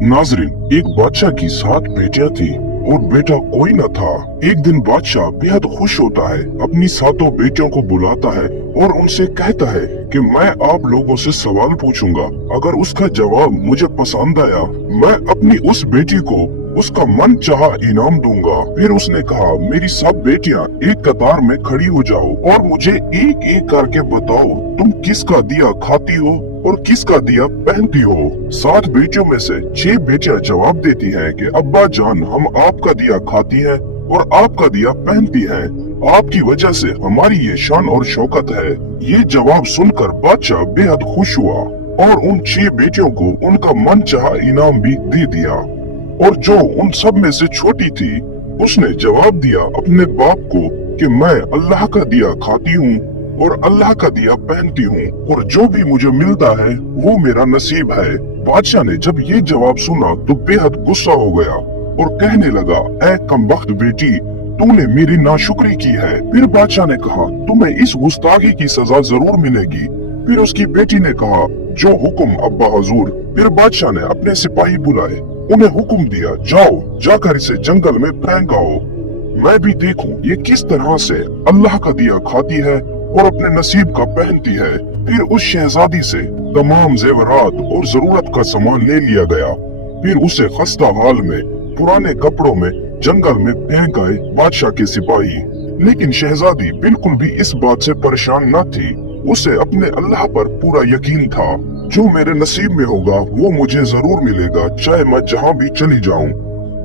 नाजरीन, एक बादशाह की 7 बेटियां थी और बेटा कोई न था। एक दिन बादशाह बेहद खुश होता है, अपनी 7 बेटियों को बुलाता है और उनसे कहता है कि मैं आप लोगों से सवाल पूछूंगा, अगर उसका जवाब मुझे पसंद आया मैं अपनी उस बेटी को उसका मन चाहा इनाम दूंगा। फिर उसने कहा, मेरी सब बेटियां एक कतार में खड़ी हो जाओ और मुझे एक एक करके बताओ तुम किसका दिया खाती हो और किसका दिया पहनती हो। 7 बेटियों में से 6 बेटियां जवाब देती हैं कि अब्बा जान, हम आपका दिया खाती हैं और आपका दिया पहनती हैं। आपकी वजह से हमारी ये शान और शौकत है। ये जवाब सुनकर बादशाह बेहद खुश हुआ और उन 6 बेटियों को उनका मन चाहा इनाम भी दे दिया। और जो उन सब में से छोटी थी, उसने जवाब दिया अपने बाप को कि मैं अल्लाह का दिया खाती हूँ और अल्लाह का दिया पहनती हूँ और जो भी मुझे मिलता है वो मेरा नसीब है। बादशाह ने जब ये जवाब सुना तो बेहद गुस्सा हो गया और कहने लगा, ऐ कमबख्त बेटी, तूने मेरी नाशुक्री की है। फिर बादशाह ने कहा, तुम्हें इस गुस्ताखी की सजा जरूर मिलेगी। फिर उसकी बेटी ने कहा, जो हुक्म अब्बा हजूर। फिर बादशाह ने अपने सिपाही बुलाए, उन्हें हुक्म दिया, जाओ जाकर इसे जंगल में फेंक आओ, मैं भी देखूं ये किस तरह से अल्लाह का दिया खाती है और अपने नसीब का पहनती है। फिर उस शहजादी से तमाम जेवरात और जरूरत का सामान ले लिया गया। फिर उसे खस्ता हाल में पुराने कपड़ों में जंगल में फेंक आए बादशाह के सिपाही। लेकिन शहजादी बिल्कुल भी इस बात से परेशान न थी। उसे अपने अल्लाह पर पूरा यकीन था, जो मेरे नसीब में होगा वो मुझे जरूर मिलेगा, चाहे मैं जहाँ भी चली जाऊँ।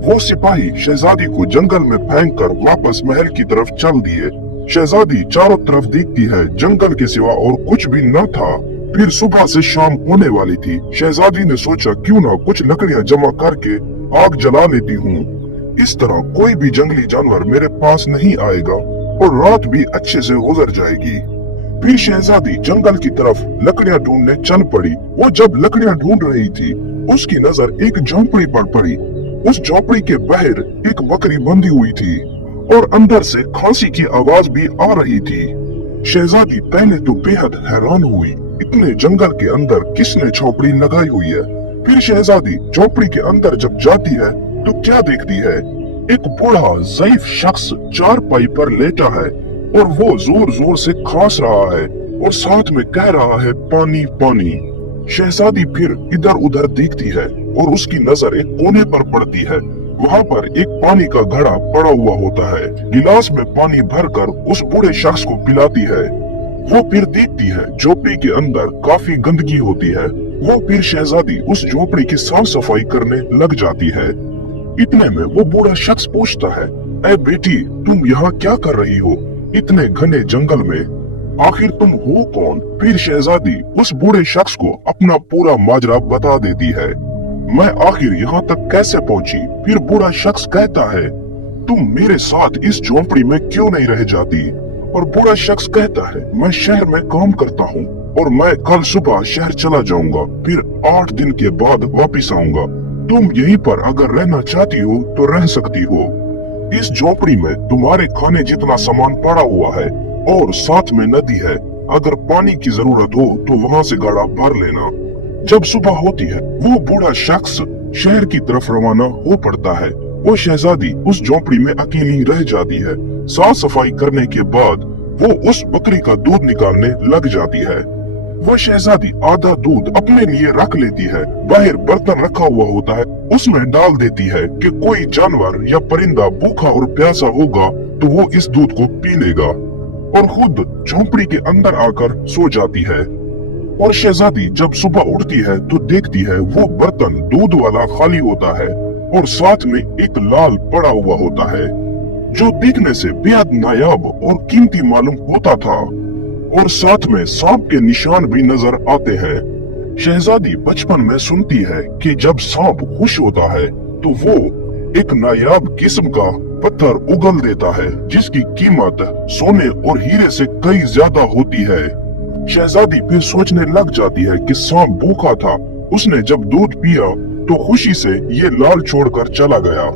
वो सिपाही शहजादी को जंगल में फेंककर वापस महल की तरफ चल दिए। शहजादी चारों तरफ देखती है, जंगल के सिवा और कुछ भी न था। फिर सुबह से शाम होने वाली थी। शहजादी ने सोचा, क्यों ना कुछ लकड़ियां जमा करके आग जला लेती हूँ। इस तरह कोई भी जंगली जानवर मेरे पास नहीं आएगा और रात भी अच्छे से गुजर जाएगी। फिर शहजादी जंगल की तरफ लकड़ियां ढूंढने चल पड़ी। वो जब लकड़ियां ढूंढ रही थी, उसकी नजर एक झोंपड़ी पर पड़ी। उस झोंपड़ी के बाहर एक बकरी बंधी हुई थी और अंदर से खांसी की आवाज भी आ रही थी। शहजादी पहले तो बेहद हैरान हुई, इतने जंगल के अंदर किसने झोंपड़ी लगाई हुई है। फिर शहजादी झोंपड़ी के अंदर जब जाती है तो क्या देखती है, एक बूढ़ा ज़ईफ शख्स चारपाई पर लेटा है और वो जोर जोर से खांस रहा है और साथ में कह रहा है, पानी पानी। शहजादी फिर इधर उधर देखती है और उसकी नजर एक कोने पर पड़ती है। वहाँ पर एक पानी का घड़ा पड़ा हुआ होता है। गिलास में पानी भरकर उस बूढ़े शख्स को पिलाती है। वो फिर देखती है झोपड़ी के अंदर काफी गंदगी होती है। वो फिर शहजादी उस झोपड़ी की साफ सफाई करने लग जाती है। इतने में वो बूढ़ा शख्स पूछता है, ऐ बेटी, तुम यहाँ क्या कर रही हो इतने घने जंगल में? आखिर तुम हो कौन? फिर शहजादी उस बूढ़े शख्स को अपना पूरा माजरा बता देती है। मैं आखिर यहाँ तक कैसे पहुँची? फिर बूढ़ा शख्स कहता है, तुम मेरे साथ इस झोंपड़ी में क्यों नहीं रह जाती? और बूढ़ा शख्स कहता है, मैं शहर में काम करता हूँ और मैं कल सुबह शहर चला जाऊंगा, फिर 8 दिन के बाद वापिस आऊंगा। तुम यहीं पर अगर रहना चाहती हो तो रह सकती हो। इस झोपड़ी में तुम्हारे खाने जितना सामान पड़ा हुआ है और साथ में नदी है। अगर पानी की जरूरत हो तो वहाँ से गाड़ा भर लेना। जब सुबह होती है, वो बूढ़ा शख्स शहर की तरफ रवाना हो पड़ता है। वो शहजादी उस झोपड़ी में अकेली रह जाती है। साफ सफाई करने के बाद वो उस बकरी का दूध निकालने लग जाती है। वो शहजादी आधा दूध अपने लिए रख लेती है। बाहर बर्तन रखा हुआ होता है, उसमें डाल देती है कि कोई जानवर या परिंदा भूखा और प्यासा होगा तो वो इस दूध को पी लेगा, और खुद झोंपड़ी के अंदर आकर सो जाती है। और शहजादी जब सुबह उठती है तो देखती है वो बर्तन दूध वाला खाली होता है और साथ में एक लाल पड़ा हुआ होता है, जो देखने से बेहद नायाब और कीमती मालूम होता था, और साथ में सांप के निशान भी नजर आते हैं। शहजादी बचपन में सुनती है कि जब सांप खुश होता है तो वो एक नायाब किस्म का पत्थर उगल देता है, जिसकी कीमत सोने और हीरे से कई ज्यादा होती है। शहजादी फिर सोचने लग जाती है कि सांप भूखा था, उसने जब दूध पिया तो खुशी से ये लाल छोड़कर चला गया।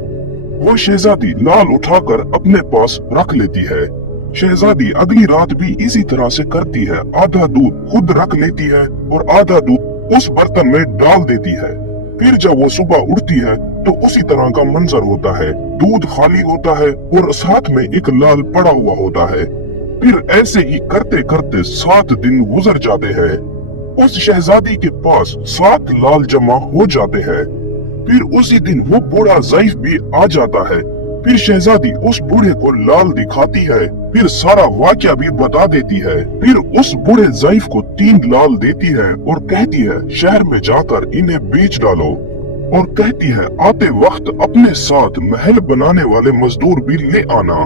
वो शहजादी लाल उठाकर अपने पास रख लेती है। शहजादी अगली रात भी इसी तरह से करती है। आधा दूध खुद रख लेती है और आधा दूध उस बर्तन में डाल देती है। फिर जब वो सुबह उठती है तो उसी तरह का मंजर होता है, दूध खाली होता है और साथ में एक लाल पड़ा हुआ होता है। फिर ऐसे ही करते करते 7 दिन गुजर जाते हैं। उस शहजादी के पास 7 लाल जमा हो जाते हैं। फिर उसी दिन वो बूढ़ा ज़ईफ भी आ जाता है। फिर शहजादी उस बूढ़े को लाल दिखाती है, फिर सारा वाक़या भी बता देती है। फिर उस बूढ़े ज़ईफ को 3 लाल देती है और कहती है शहर में जाकर इन्हें बेच डालो, और कहती है आते वक्त अपने साथ महल बनाने वाले मजदूर भी ले आना।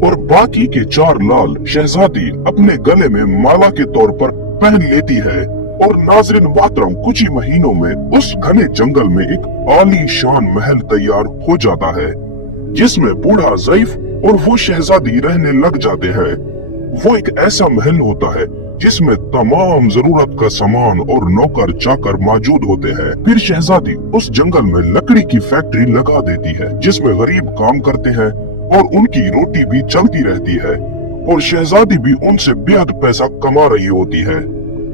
और बाकी के 4 लाल शहजादी अपने गले में माला के तौर पर पहन लेती है। और नाज़रीन मोहतरम, कुछ ही महीनों में उस घने जंगल में एक आलीशान महल तैयार हो जाता है, जिसमें बूढ़ा ज़ईफ और वो शहजादी रहने लग जाते हैं। वो एक ऐसा महल होता है जिसमें तमाम जरूरत का सामान और नौकर चाकर मौजूद होते हैं। फिर शहजादी उस जंगल में लकड़ी की फैक्ट्री लगा देती है, जिसमें गरीब काम करते हैं और उनकी रोटी भी चलती रहती है, और शहजादी भी उनसे बेहद पैसा कमा रही होती है।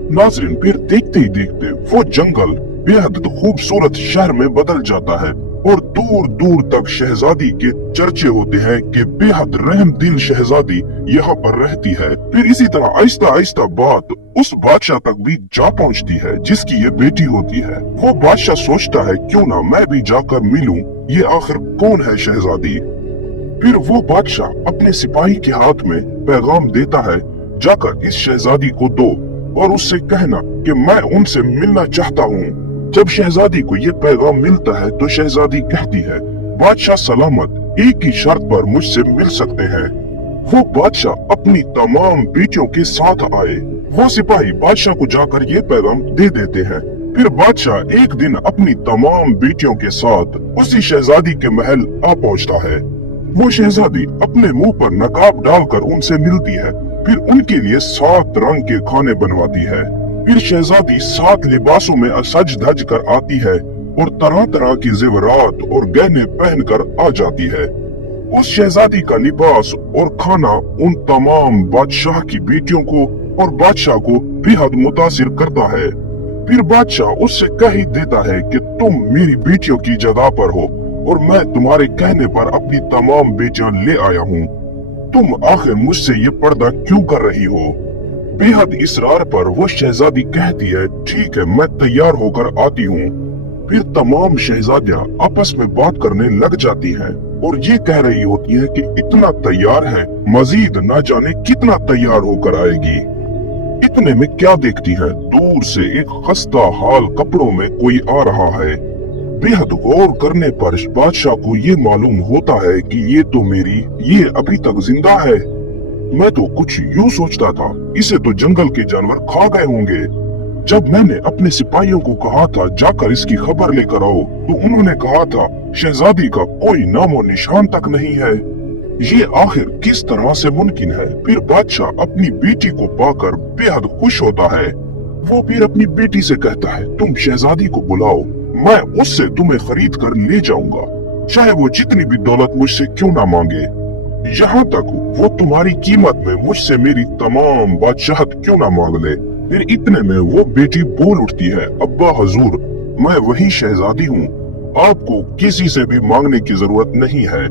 नाज़रीन, फिर देखते ही देखते वो जंगल बेहद खूबसूरत शहर में बदल जाता है, और दूर दूर तक शहजादी के चर्चे होते हैं कि बेहद रहमदिल शहजादी यहाँ पर रहती है। फिर इसी तरह आहिस्ता आहिस्ता बात उस बादशाह तक भी जा पहुँचती है जिसकी ये बेटी होती है। वो बादशाह सोचता है क्यों ना मैं भी जाकर मिलूं, ये आखिर कौन है शहजादी। फिर वो बादशाह अपने सिपाही के हाथ में पैगाम देता है, जाकर इस शहजादी को दो और उससे कहना कि मैं उनसे मिलना चाहता हूँ। जब शहजादी को ये पैगाम मिलता है तो शहजादी कहती है बादशाह सलामत, एक ही शर्त पर मुझसे मिल सकते हैं। वो बादशाह अपनी तमाम बेटियों के साथ आए। वो सिपाही बादशाह को जाकर ये पैगाम दे देते हैं। फिर बादशाह एक दिन अपनी तमाम बेटियों के साथ उसी शहजादी के महल आ पहुँचता है। वो शहजादी अपने मुंह पर नकाब डालकर उनसे मिलती है, फिर उनके लिए 7 रंग के खाने बनवाती है। फिर शहजादी 7 लिबासों में सज धज कर आती है और तरह तरह की जेवरात और गहने पहनकर आ जाती है। उस शहजादी का लिबास और खाना उन तमाम बादशाह की बेटियों को और बादशाह को बेहद मुतासिर करता है। फिर बादशाह उससे कह ही देता है कि तुम मेरी बेटियों की जगह पर हो और मैं तुम्हारे कहने पर अपनी तमाम बेटियां ले आया हूँ। तुम आखिर मुझसे ये पर्दा क्यों कर रही हो। बेहद इसरार पर वो शहजादी कहती है ठीक है, मैं तैयार होकर आती हूँ। फिर तमाम शहजादियां आपस में बात करने लग जाती हैं और ये कह रही होती है कि इतना तैयार है, मजीद ना जाने कितना तैयार होकर आएगी। इतने में क्या देखती है, दूर से एक खस्ता हाल कपड़ों में कोई आ रहा है। बेहद गौर करने पर बादशाह को ये मालूम होता है कि ये अभी तक जिंदा है। मैं तो कुछ यूं सोचता था, इसे तो जंगल के जानवर खा गए होंगे। जब मैंने अपने सिपाहियों को कहा था जाकर इसकी खबर लेकर आओ, तो उन्होंने कहा था शहजादी का कोई नामो निशान तक नहीं है। ये आखिर किस तरह से मुमकिन है। फिर बादशाह अपनी बेटी को पाकर बेहद खुश होता है। वो फिर अपनी बेटी से कहता है तुम शहजादी को बुलाओ, मैं उससे तुम्हें खरीद कर ले जाऊंगा, चाहे वो जितनी भी दौलत मुझसे क्यों ना मांगे। यहाँ तक वो तुम्हारी कीमत में मुझसे मेरी तमाम बादशाहत क्यों ना मांग ले। फिर इतने में वो बेटी बोल उठती है अब्बा हजूर, मैं वही शहजादी हूँ, आपको किसी से भी मांगने की जरूरत नहीं है।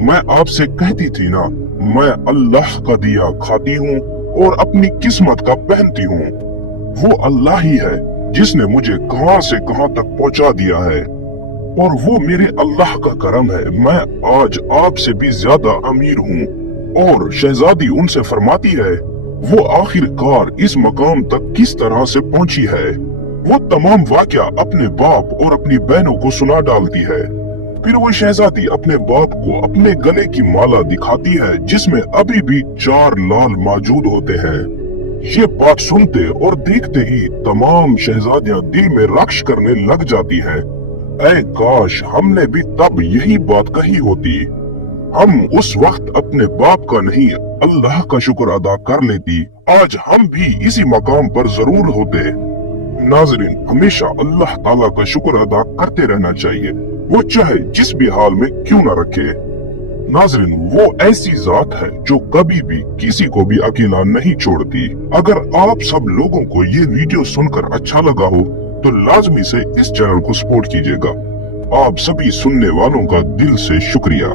मैं आपसे कहती थी ना, मैं अल्लाह का दिया खाती हूँ और अपनी किस्मत का पहनती हूँ। वो अल्लाह ही है जिसने मुझे कहां से कहां तक पहुंचा दिया है, और वो मेरे अल्लाह का करम है, मैं आज आपसे भी ज्यादा अमीर हूँ। और शहजादी उनसे फरमाती है वो आखिरकार इस मकाम तक किस तरह से पहुंची है। वो तमाम वाकया अपने बाप और अपनी बहनों को सुना डालती है। फिर वो शहजादी अपने बाप को अपने गले की माला दिखाती है जिसमें अभी भी 4 लाल मौजूद होते हैं। ये बात सुनते और देखते ही तमाम शहजादियां दिल में रक्श करने लग जाती हैं। ऐ काश हमने भी तब यही बात कही होती, हम उस वक्त अपने बाप का नहीं अल्लाह का शुक्र अदा कर लेती, आज हम भी इसी मकाम पर जरूर होते। नाज़रीन, हमेशा अल्लाह ताला का शुक्र अदा करते रहना चाहिए, वो चाहे जिस भी हाल में क्यों न रखे। नाज़रीन, वो ऐसी जात है जो कभी भी किसी को भी अकेला नहीं छोड़ती। अगर आप सब लोगों को ये वीडियो सुनकर अच्छा लगा हो तो लाजमी से इस चैनल को सपोर्ट कीजिएगा। आप सभी सुनने वालों का दिल से शुक्रिया।